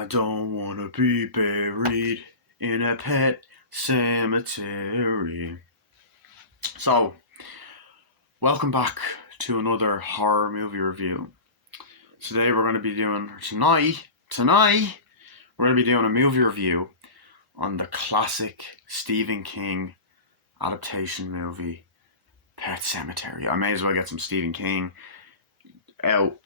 I don't wanna be buried in a pet cemetery. So, welcome back to another horror movie review. Today we're going to be doing, tonight, we're going to be doing a movie review on the classic Stephen King adaptation movie, Pet Sematary. I may as well get some Stephen King out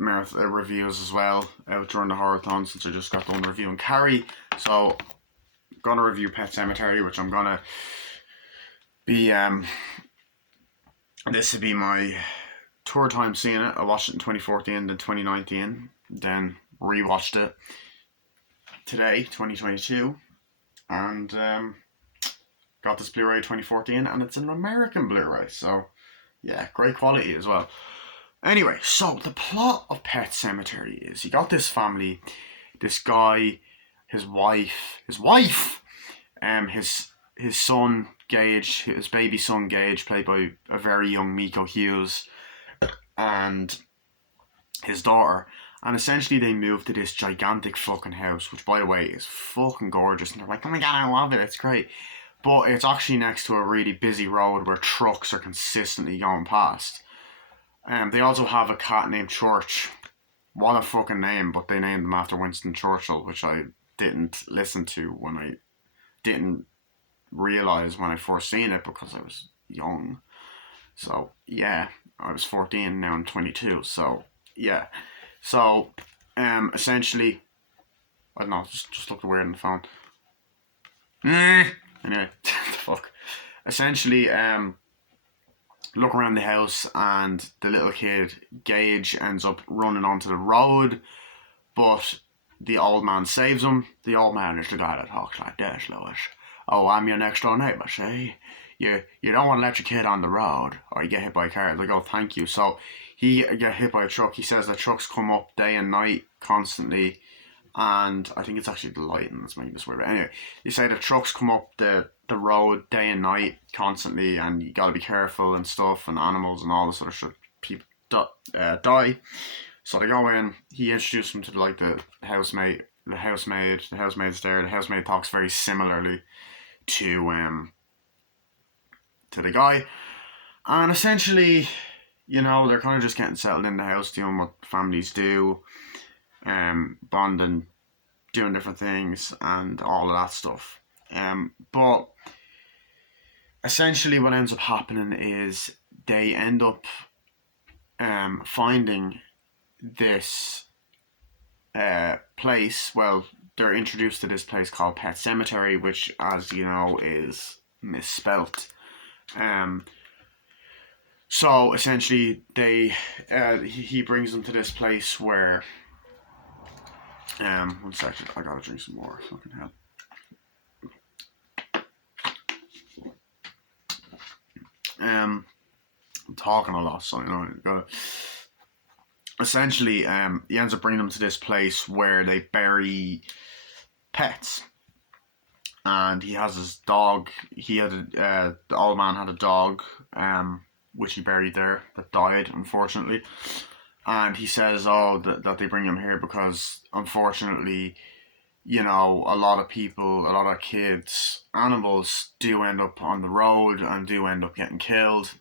reviews as well out during the horror-thon since I just got done reviewing Carrie. So, I'm going to review Pet Sematary, which I'm going to be, this would be my third time seeing it. I watched it in 2014, then 2019, then rewatched it today, 2022, and got this Blu-ray 2014, and it's an American Blu-ray, so yeah, great quality as well. Anyway, so the plot of Pet Sematary is you got this family, this guy, his wife, his son Gage, his baby son Gage, played by a very young Miko Hughes, and his daughter. And essentially they moved to this gigantic fucking house, which by the way is fucking gorgeous, and they're like, oh my god, I love it, it's great. But it's actually next to a really busy road where trucks are consistently going past. They also have a cat named Church. What a fucking name, but they named him after Winston Churchill, which I didn't listen to when I didn't realise when I first seen it because I was young. So, yeah, I was 14, now I'm 22, so, yeah. So, essentially, I don't know, just looked weird on the phone. Anyway, the fuck. Essentially, look around the house and the little kid, Gage, ends up running onto the road, but the old man saves him. The old man is the guy that talks like this, Lois. Oh, I'm your next door neighbour, see? You don't want to let your kid on the road or you get hit by a car. They go, thank you. So he get hit by a truck. He says that trucks come up day and night constantly, and I think it's actually the lighting that's making this weird. But anyway, you say the trucks come up the road day and night constantly, and you gotta be careful and stuff, and animals and all this sort of shit. People die. So they go in. He introduced them to the housemaid. The housemaid's there. The housemaid talks very similarly to the guy, and essentially, they're kind of just getting settled in the house, doing what families do, bonding, doing different things, and all of that stuff. But essentially, what ends up happening is they end up finding this place. Well, they're introduced to this place called Pet Sematary, which, as you know, is misspelt. So essentially, he brings them to this place where. One second, I gotta drink some more. Fucking hell. I'm talking a lot, so gotta. Essentially, he ends up bringing them to this place where they bury pets. And he has his dog. The old man had a dog, which he buried there, that died, unfortunately. And he says, that they bring him here because, unfortunately, a lot of people, a lot of kids, animals do end up on the road and do end up getting killed.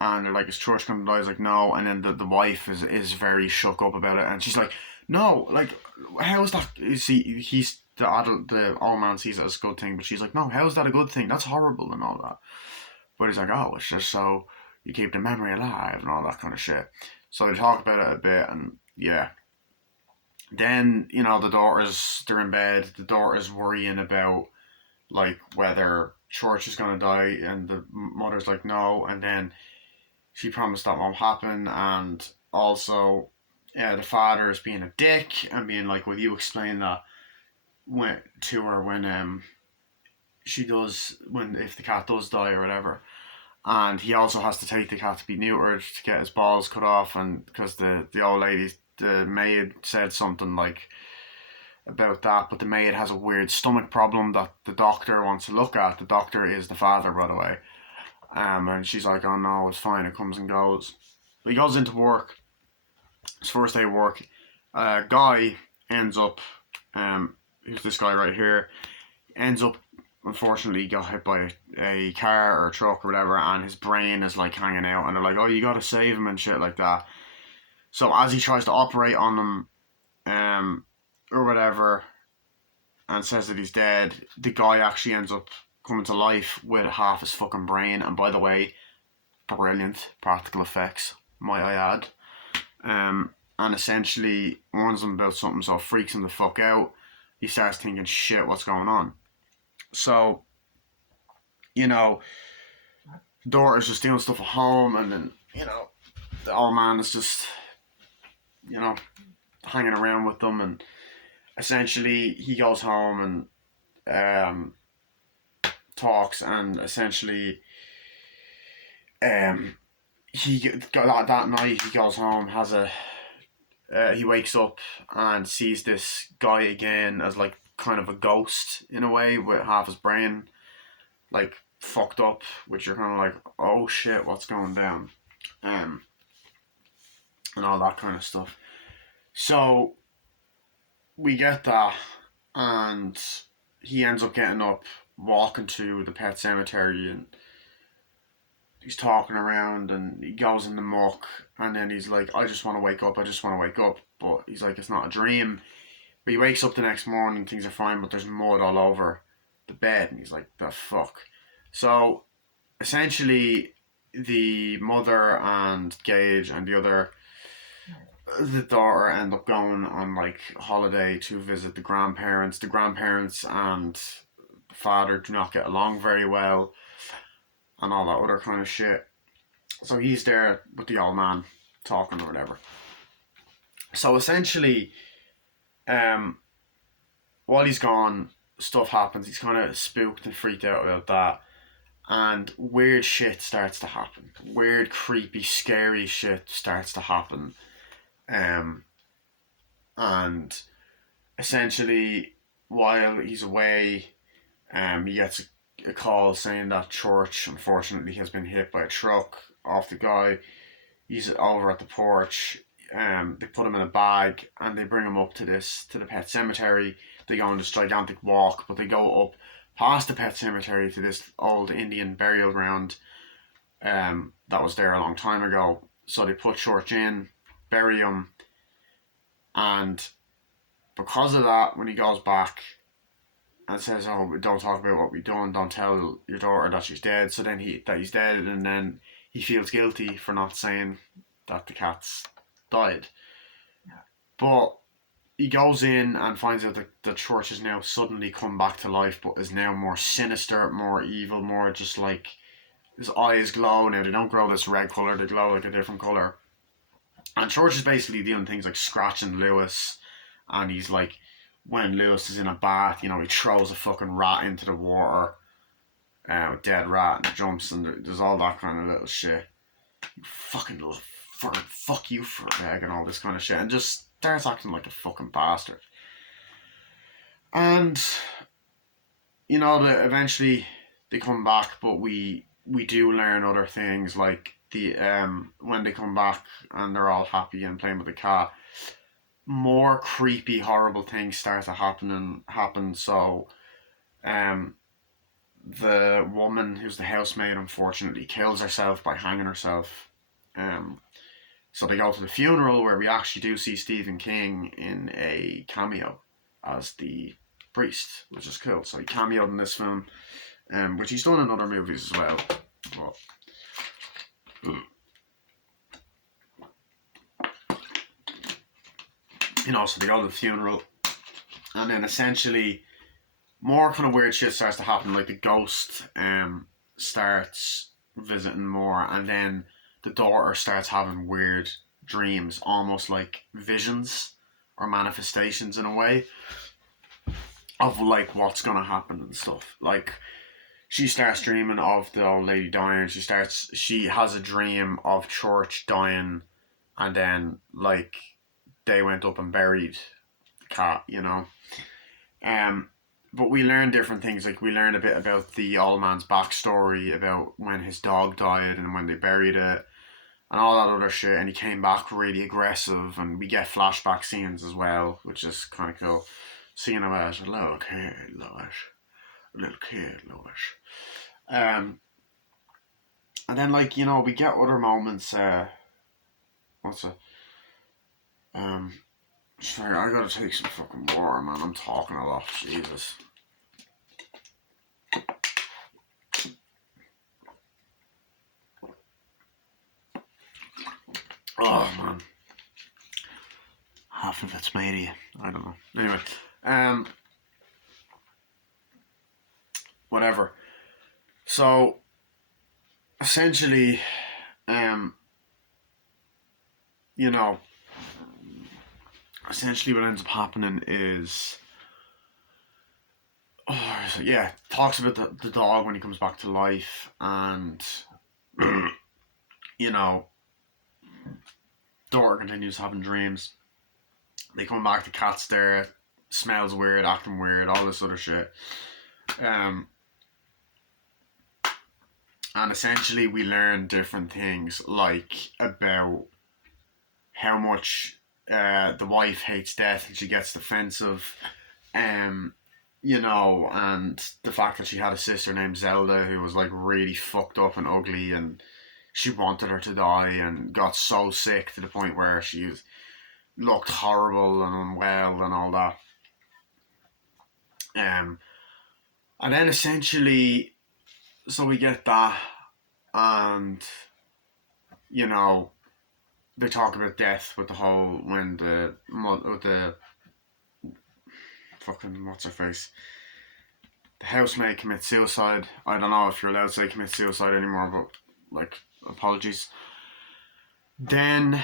And they're like, is Church going to die? He's like, no. And then the wife is very shook up about it. And she's like, no, like, how is that? He's the old man sees it as a good thing, but she's like, no, how is that a good thing? That's horrible and all that. But he's like, oh, it's just so you keep the memory alive and all that kind of shit. So they talk about it a bit, and yeah. Then, the daughters, they're in bed, the daughter's worrying about, like, whether Church is going to die, and the mother's like, no, and then she promised that won't happen, and also, the father is being a dick, and being like, will you explain that to her when if the cat does die or whatever. And he also has to take the cat to be neutered to get his balls cut off, and because the old lady, the maid, said something like about that, but the maid has a weird stomach problem that the doctor wants to look at. The doctor is the father, by the way. And she's like, oh no, it's fine, it comes and goes. But he goes into work, his first day of work. A guy ends up, who's this guy right here, ends up unfortunately got hit by a car or a truck or whatever, and his brain is like hanging out, and they're like, oh, you gotta save him and shit like that. So as he tries to operate on him, or whatever, and says that he's dead, the guy actually ends up coming to life with half his fucking brain. And by the way, brilliant practical effects, might I add. And essentially warns him about something, so it freaks him the fuck out. He starts thinking, shit, what's going on? So, you know, the daughter's just doing stuff at home, and then, the old man is just, hanging around with them, and essentially he goes home and talks, and essentially he that night he goes home, has a he wakes up and sees this guy again as like kind of a ghost in a way, with half his brain like fucked up, which you're kind of like, oh shit, what's going down, and all that kind of stuff. So we get that, and he ends up getting up, walking to the pet cemetery, and he's talking around, and he goes in the muck, and then he's like, I just want to wake up, I just want to wake up. But he's like, it's not a dream. But he wakes up the next morning, things are fine, but there's mud all over the bed, and he's like, the fuck. So essentially, the mother and Gage and the daughter end up going on like holiday to visit the grandparents. The grandparents and the father do not get along very well, and all that other kind of shit. So he's there with the old man talking or whatever. So essentially, while he's gone, stuff happens. He's kind of spooked and freaked out about that, and weird shit starts to happen. Weird, creepy, scary shit starts to happen. And essentially, while he's away, he gets a call saying that church unfortunately has been hit by a truck off the guy. He's over at the porch. They put him in a bag and they bring him up to the pet cemetery. They go on this gigantic walk, but they go up past the pet cemetery to this old Indian burial ground that was there a long time ago. So they put Church in, bury him, and because of that, when he goes back and says, "Oh, don't talk about what we've done. Don't tell your daughter that she's dead." So then he's dead, and then he feels guilty for not saying that the cat's died. But he goes in and finds out that the church has now suddenly come back to life, but is now more sinister, more evil, more just like his eyes glow now. They don't glow this red colour; they glow like a different colour. And Church is basically doing things like scratching Lewis, and he's like, when Lewis is in a bath, he throws a fucking rat into the water, a dead rat, and jumps, and there's all that kind of little shit. You fucking little fuck you for egg, and all this kind of shit, and just starts acting like a fucking bastard. And eventually they come back, but we do learn other things, like the when they come back and they're all happy and playing with the cat, more creepy, horrible things start to happen. So, the woman who's the housemaid unfortunately kills herself by hanging herself. So they go to the funeral, where we actually do see Stephen King in a cameo as the priest, which is cool. So he cameoed in this film, which he's done in other movies as well. But, so they go to the funeral, and then essentially more kind of weird shit starts to happen, like the ghost starts visiting more, and then the daughter starts having weird dreams, almost like visions or manifestations in a way, of like what's gonna happen and stuff. Like, she starts dreaming of the old lady dying. She has a dream of Church dying, and then like they went up and buried the cat, But we learn different things. Like, we learn a bit about the old man's backstory, about when his dog died and when they buried it. and all that other shit. And he came back really aggressive, and we get flashback scenes as well, which is kind of cool. Seeing him as a little kid, Lewis. Um, and then we get other moments. What's it? Um, sorry, I gotta take some fucking water, man. I'm talking a lot. Jesus. Oh man, half of it's maybe I don't know. Anyway, whatever. So essentially, you know, essentially what ends up happening is, talks about the dog when he comes back to life, and you know, daughter continues having dreams. They come back, the cat's there, smells weird, acting weird, all this other shit. And essentially we learn different things, like about how much the wife hates death and she gets defensive. You know, and the fact that she had a sister named Zelda who was like really fucked up and ugly, and she wanted her to die and got so sick to the point where she looked horrible and unwell and all that. And then essentially, so we get that, and you know, they talk about death with the whole when with the fucking what's her face, the housemaid commits suicide. I don't know if you're allowed to say commit suicide anymore, but like, apologies. Then,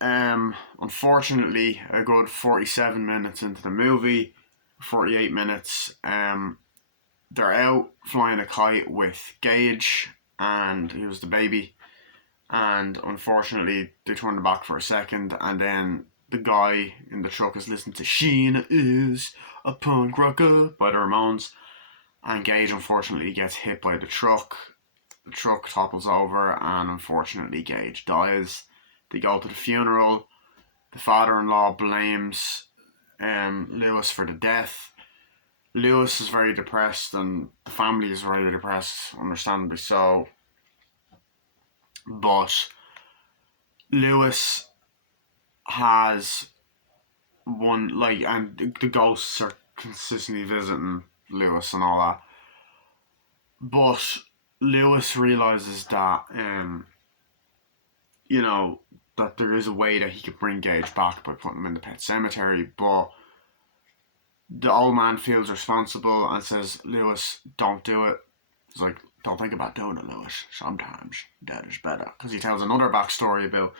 unfortunately, a good 47 minutes into the movie, 48 minutes, they're out flying a kite with Gage, and he was the baby. And unfortunately, they turned back for a second, and then the guy in the truck is listening to Sheena is a punk rocker by the Ramones. And Gage unfortunately gets hit by the truck. The truck topples over, and unfortunately Gage dies. They go to the funeral. The father-in-law blames Lewis for the death. Lewis is very depressed, and the family is very depressed, understandably so. But Lewis has one, like, and the ghosts are consistently visiting Lewis and all that. But Lewis realizes that, you know, that there is a way that he could bring Gage back by putting him in the pet cemetery, but the old man feels responsible and says, Lewis, don't do it. He's like, don't think about doing it, Lewis. Sometimes dead is better. Because he tells another backstory about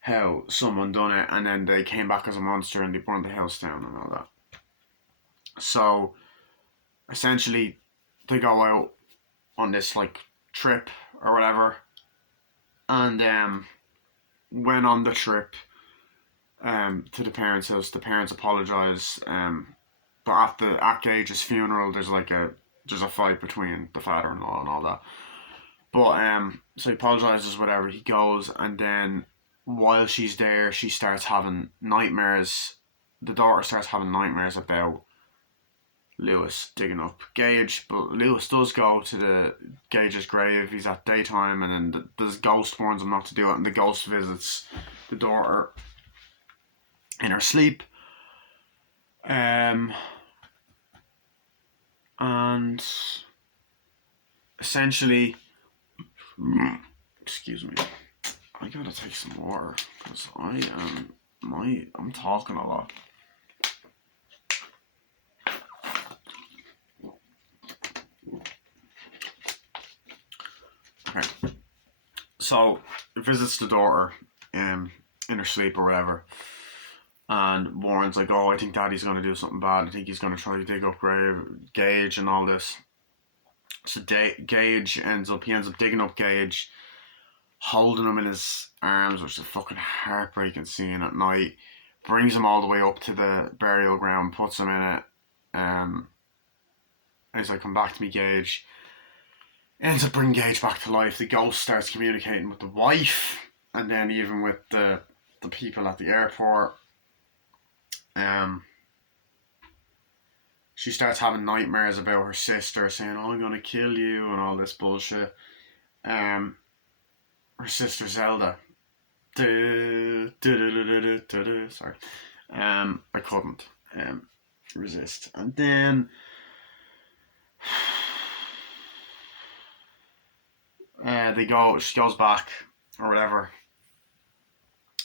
how someone done it and then they came back as a monster and they burned the house down and all that. So, essentially, they go out on this, like, trip or whatever. And when on the trip to the parents' house, the parents apologise. But at Gage's funeral, there's a fight between the father-in-law and all that. But so he apologizes, whatever. He goes, and then while she's there, she starts having nightmares. The daughter starts having nightmares about Lewis digging up Gage, but Lewis does go to the Gage's grave. He's at daytime, and then the ghost warns him not to do it, and the ghost visits the daughter in her sleep. And essentially, excuse me, I gotta take some water because I'm talking a lot. Okay, so visits the daughter in her sleep or whatever, and Warren's like, oh, I think Daddy's gonna do something bad. I think he's gonna try to dig up Gage and all this. So Gage ends up digging up Gage, holding him in his arms, which is a fucking heartbreaking scene at night. Brings him all the way up to the burial ground, puts him in it, and he's like, come back to me, Gage. Ends up bringing Gage back to life. The ghost starts communicating with the wife, And then even with the people at the airport, she starts having nightmares about her sister saying, "Oh, I'm gonna kill you," and all this bullshit. Her sister Zelda. Sorry. I couldn't resist. And then she goes back or whatever.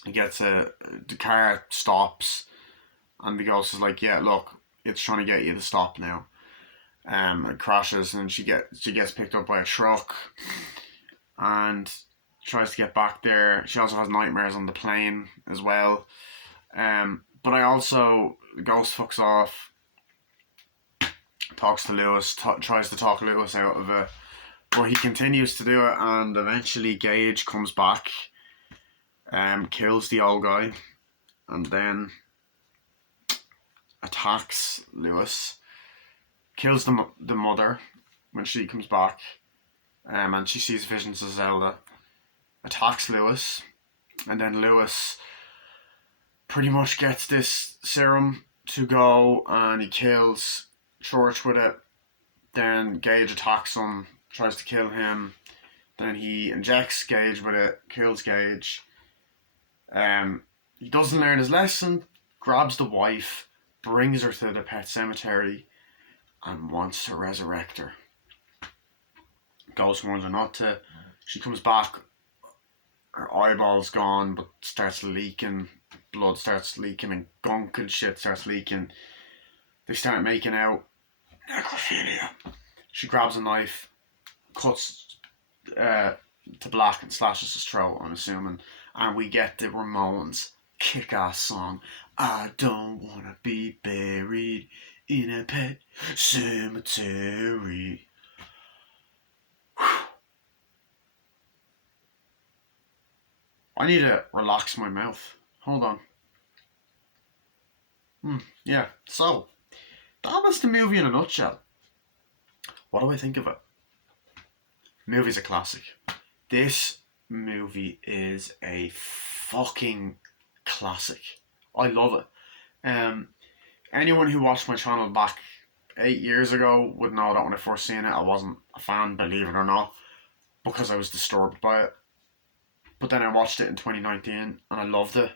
The car stops, and the ghost is like, "Yeah, look, it's trying to get you to stop now." It crashes, and she gets picked up by a truck, and tries to get back there. She also has nightmares on the plane as well. But the ghost fucks off, talks to Lewis, tries to talk Lewis out of it, but he continues to do it, and eventually Gage comes back, kills the old guy, and then attacks Lewis, kills the mother when she comes back, and she sees visions of Zelda, attacks Lewis, and then Lewis pretty much gets this serum to go, and he kills Church with it. Then Gage attacks him, tries to kill him. Then he injects Gage with it, kills Gage. He doesn't learn his lesson, grabs the wife, brings her to the pet cemetery, and wants to resurrect her. Ghost warns her not to. She comes back, her eyeball's gone, but starts leaking. Blood starts leaking, and gunk and shit starts leaking. They start making out. Necrophilia. She grabs a knife, cuts to black, and slashes his throat, I'm assuming. And we get the Ramones kick-ass song, "I don't wanna be buried in a pet cemetery." I need to relax my mouth. Hold on. Yeah, so that was the movie in a nutshell. What do I think of it? The movie's a classic. This movie is a fucking classic. I love it. Anyone who watched my channel back 8 years ago would know that when I first seen it, I wasn't a fan, believe it or not, because I was disturbed by it. But then I watched it in 2019, and I loved it.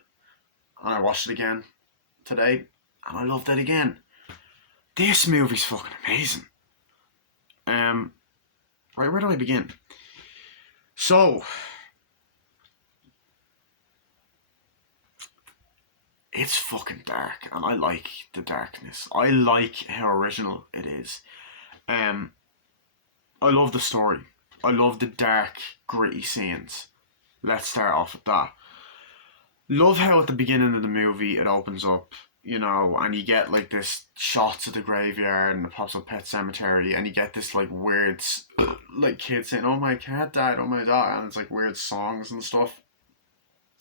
And I watched it again today, and I loved it again. This movie's fucking amazing. Right, where do I begin? So, it's fucking dark, and I like the darkness. I like how original it is. I love the story. I love the dark, gritty scenes. Let's start off with that. Love how at the beginning of the movie it opens up, and you get like this shots of the graveyard, and it pops up Pet Cemetery, and you get this like weird, like kids saying, "Oh, my cat died, oh my dog," and it's like weird songs and stuff.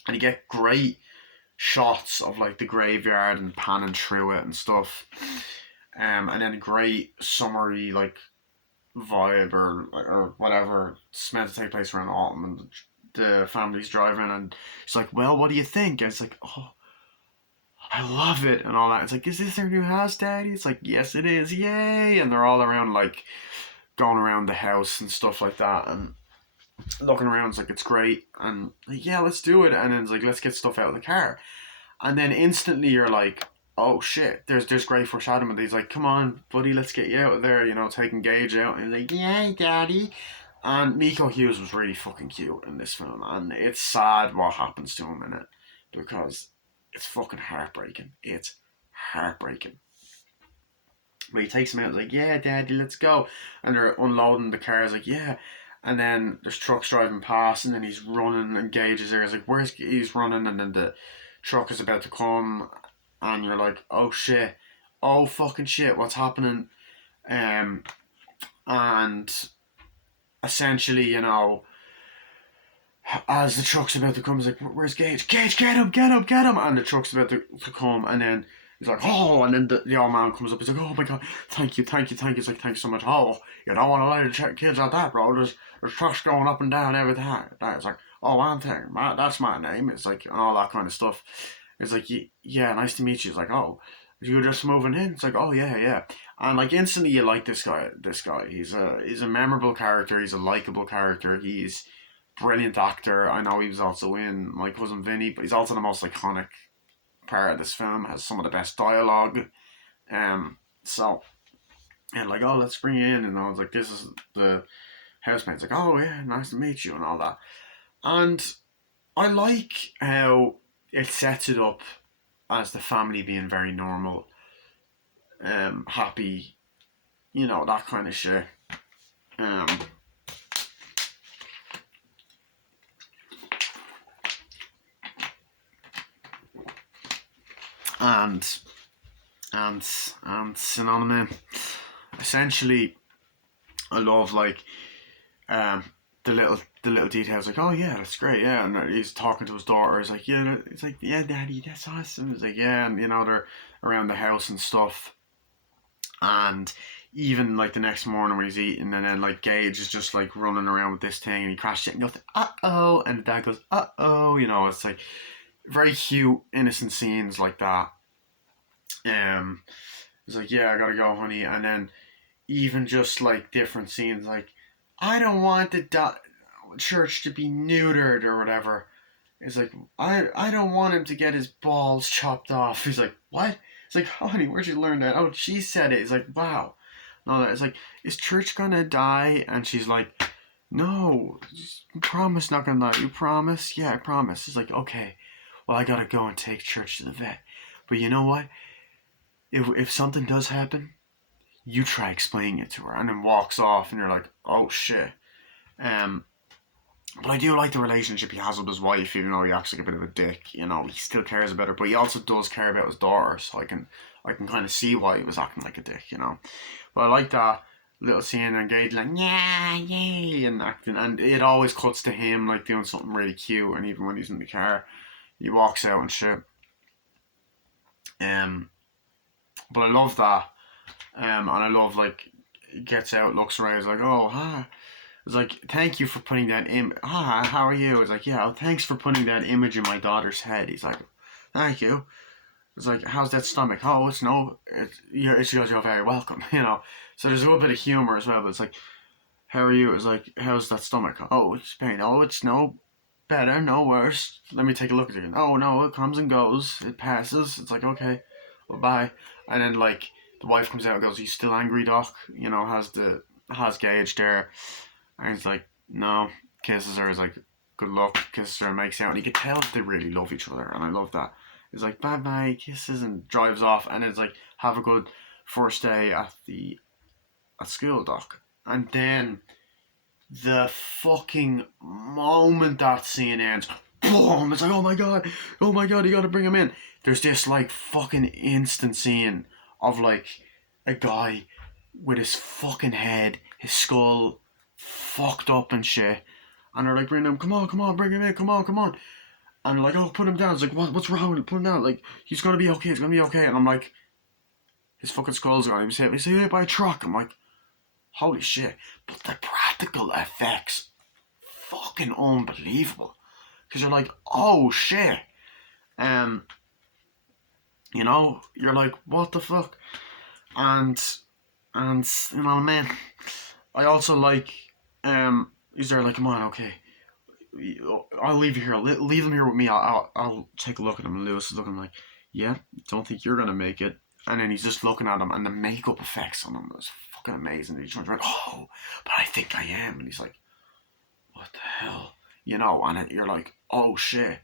And you get great shots of like the graveyard and panning through it and stuff. And then a great summery like vibe or whatever. It's meant to take place around autumn, and the family's driving, and it's like, "Well, what do you think?" And it's like, "Oh, I love it," and all that. It's like, "Is this their new house, Daddy?" It's like, "Yes, it is, yay!" And they're all around, like, going around the house and stuff like that, and looking around. It's like, it's great, and like, "Yeah, let's do it." And then it's like, "Let's get stuff out of the car." And then instantly you're like, "Oh shit, there's great foreshadowing." He's like, "Come on, buddy, let's get you out of there," taking Gage out, and he's like, "Yay, Daddy." And Miko Hughes was really fucking cute in this film, and it's sad what happens to him in it, because it's fucking heartbreaking. It's heartbreaking. But he takes him out, like, "Yeah, Daddy, let's go." And they're unloading the cars, like, "Yeah." And then there's trucks driving past, and then he's running, and Gage is there. He's like, he's running, and then the truck is about to come, and you're like, "Oh shit. Oh fucking shit, what's happening?" And essentially, as the truck's about to come, he's like, "Where's Gage? Gage, get him, get him, get him!" And the truck's about to come, and then he's like, "Oh," and then the old man comes up, he's like, "Oh my God, thank you, thank you, thank you." He's like, "Thanks so much." "Oh, you don't want to let the kids at that, bro. There's trucks going up and down, everything." It's like, oh, Anthony, that's my name. It's like, and all that kind of stuff. It's like, yeah, nice to meet you. It's like, oh, you're just moving in. It's like, oh yeah, yeah. And like instantly you like this guy. This guy, he's a memorable character. He's a likable character. He's brilliant actor. I know he was also in My Cousin Vinny, but he's also the most iconic part of this film. Has some of the best dialogue. So and like, oh, let's bring you in, and I was like, this is the housemate's like, oh yeah, nice to meet you, and all that. And I like how it sets it up as the family being very normal, happy, that kind of shit. Um, and and synonym. Essentially, I love like um the little details, like, oh yeah, that's great, yeah, and he's talking to his daughter. He's like, yeah, it's like, yeah, daddy, that's awesome. He's like, yeah, and they're around the house and stuff, and even like the next morning when he's eating, and then like Gage is just like running around with this thing, and he crashes it and goes, uh oh, and the dad goes, uh oh, it's like very cute, innocent scenes like that. Um, it's like, yeah, I gotta go, honey, and then even just like different scenes, like, I don't want the church to be neutered or whatever. It's like, I don't want him to get his balls chopped off. He's like, what? It's like, honey, where'd you learn that? Oh, she said it. It's like, wow. No, it's like, is church gonna die? And she's like, no, you promise not gonna die. You promise? Yeah, I promise. It's like, okay, well, I gotta go and take church to the vet. But you know what? If something does happen, you try explaining it to her, and then walks off, and you're like, oh shit. Um, but I do like the relationship he has with his wife, even though he acts like a bit of a dick. He still cares about her, but he also does care about his daughter. So I can kind of see why he was acting like a dick. But I like that little scene and Gage like, yeah, yeah, and acting, and it always cuts to him like doing something really cute, and even when he's in the car, he walks out and shit. Um, but I love that. And I love like he gets out, looks around, he's like, oh hi. It's like, thank you for putting that hi, how are you? It's like, yeah, thanks for putting that image in my daughter's head. He's like, thank you. It's like, how's that stomach? Oh, you're very welcome. So there's a little bit of humor as well, but it's like, how are you? It's like, how's that stomach? Oh, it's pain. Oh, it's no better, no worse. Let me take a look at it. Oh no, it comes and goes. It passes. It's like, okay, well, bye. And then like the wife comes out and goes, "You still angry, Doc?" Has Gage there, and he's like, "No." Kisses her. Is like, "Good luck." Kisses her and makes out. And you can tell they really love each other, and I love that. He's like, "Bye bye," kisses, and drives off. And it's like, "Have a good first day at school, Doc." And then the fucking moment that scene ends, boom! It's like, oh my god, you gotta bring him in. There's this like fucking instant scene of like a guy with his fucking head, his skull fucked up and shit, and they're like, bring him, come on, bring him in, come on, and they're like, oh, put him down. It's like, what's wrong with him? Put him down. Like, he's gonna be okay, and I'm like, his fucking skull's gone. He was hit by a truck. I'm like, holy shit. But the practical effects, fucking unbelievable. Because you're like, oh shit. You're like, what the fuck? And man, I also like, is there like, come on, okay, I'll leave you here. Leave him here with me. I'll take a look at him. And Lewis is looking like, yeah, don't think you're gonna make it. And then he's just looking at him, and the makeup effects on him was fucking amazing. He's like, oh, but I think I am. And he's like, what the hell? And you're like, oh shit.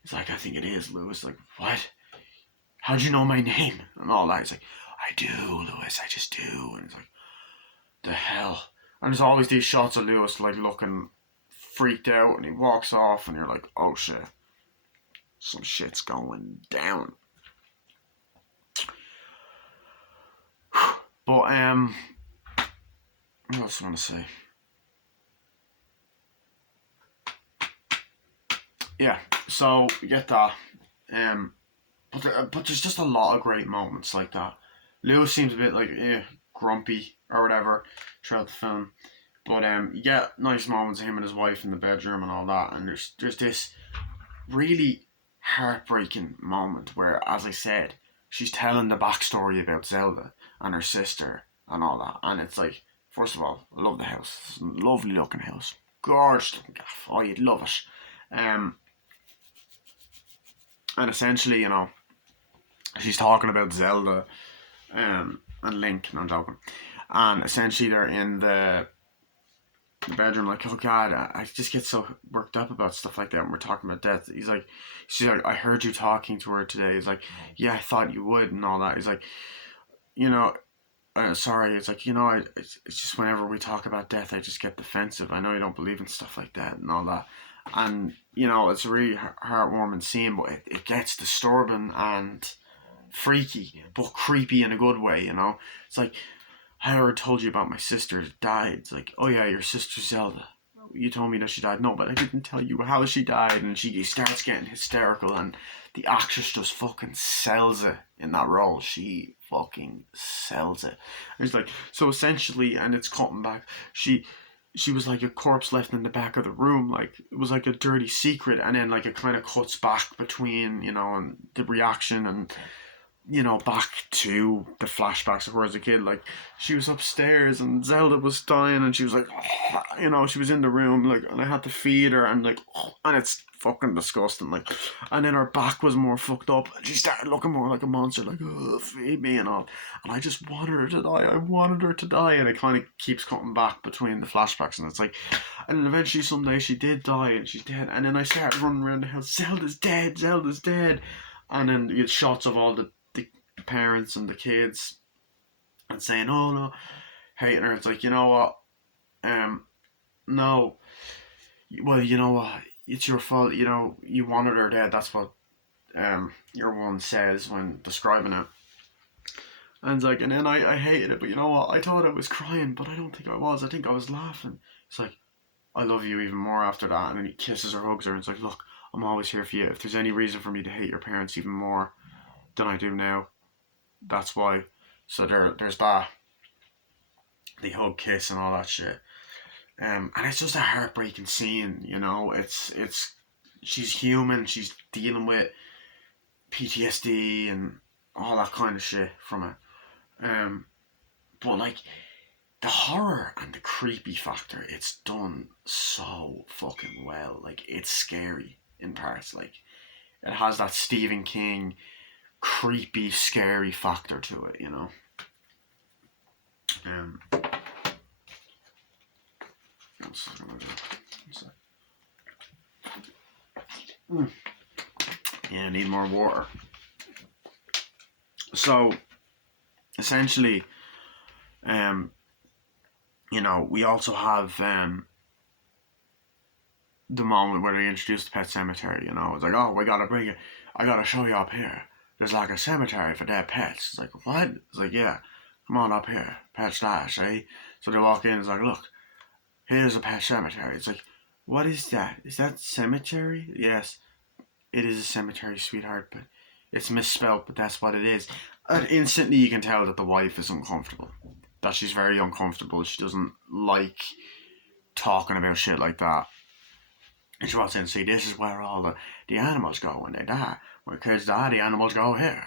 He's like, I think it is, Lewis. Like, what? How'd you know my name? And all that. He's like, I do, Lewis. I just do. And he's like, the hell? And there's always these shots of Lewis like looking freaked out, and he walks off, and you're like, oh shit, some shit's going down. But what else do I want to say? Yeah, so you get that. But there's just a lot of great moments like that. Lewis seems a bit like grumpy or whatever throughout the film, But you get nice moments of him and his wife in the bedroom and all that, and there's this really heartbreaking moment where, as I said, she's telling the backstory about Zelda and her sister and all that, and it's like, first of all, I love the house. It's a lovely looking house, gorgeous looking gaff. Oh, you'd love it. Um, and essentially, she's talking about Zelda, and Link, and I'm joking. And essentially, they're in the bedroom, like, oh god, I just get so worked up about stuff like that when we're talking about death. She's like, I heard you talking to her today. He's like, yeah, I thought you would, and all that. He's like, you know, sorry. It's like, it's just whenever we talk about death, I just get defensive. I know you don't believe in stuff like that and all that. And, it's a really heartwarming scene, but it gets disturbing and freaky, but creepy in a good way, It's like, Howard told you about my sister that died. It's like, oh yeah, your sister Zelda. You told me that she died. No, but I didn't tell you how she died. And she starts getting hysterical, and the actress just fucking sells it in that role. She fucking sells it. And it's like, so essentially, and it's cutting back. She was like a corpse left in the back of the room. Like, it was like a dirty secret, and then like it kind of cuts back between, and the reaction and back to the flashbacks of her as a kid. Like, she was upstairs and Zelda was dying, and she was like, she was in the room, like, and I had to feed her, and like, and it's fucking disgusting. Like, and then her back was more fucked up, and she started looking more like a monster, like, feed me and all. And I just wanted her to die. I wanted her to die, and it kind of keeps cutting back between the flashbacks, and it's like, and then eventually someday she did die, and she's dead. And then I started running around the house, Zelda's dead, Zelda's dead. And then you get shots of all the parents and the kids and saying, oh no, hating her. It's like, you know what, no, well, you know what, it's your fault, you wanted her dead. That's what your one says when describing it. And it's like, and then I hated it, but you know what, I thought I was crying, but I don't think I was. I think I was laughing. It's like, I love you even more after that. And then he kisses her, hugs her, and it's like, look, I'm always here for you. If there's any reason for me to hate your parents even more than I do now, that's why. So there's that. The hug, kiss, and all that shit. And it's just a heartbreaking scene. It's she's human. She's dealing with PTSD and all that kind of shit from it. But like, the horror and the creepy factor, it's done so fucking well. Like, it's scary in parts. Like, it has that Stephen King creepy, scary factor to it, Yeah, I need more water. So, essentially, we also have the moment where they introduced the Pet Cemetery. It's like, oh, we gotta bring it. I gotta show you up here. There's like a cemetery for dead pets. It's like, what? It's like, yeah, come on up here, pet slash, eh? So they walk in, it's like, look, here's a pet cemetery. It's like, what is that? Is that cemetery? Yes, it is a cemetery, sweetheart, but it's misspelled, but that's what it is. And instantly you can tell that the wife is uncomfortable. That she's very uncomfortable. She doesn't like talking about shit like that. And she walks in and see, this is where all the animals go when they die. When kids die, the animals go here.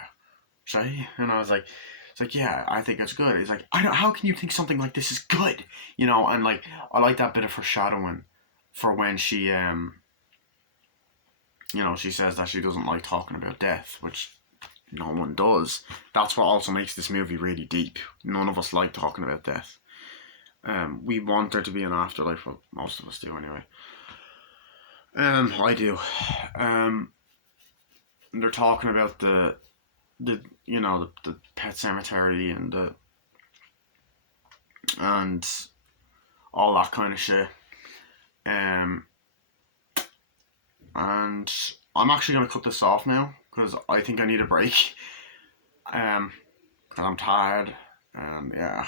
See? And I was like, it's like, yeah, I think it's good. He's like, how can you think something like this is good? And like, I like that bit of foreshadowing for when she, she says that she doesn't like talking about death, which no one does. That's what also makes this movie really deep. None of us like talking about death. We want there to be an afterlife. Well, most of us do anyway. I do. They're talking about the pet cemetery and all that kind of shit. And I'm actually gonna cut this off now because I think I need a break. Because I'm tired. And yeah.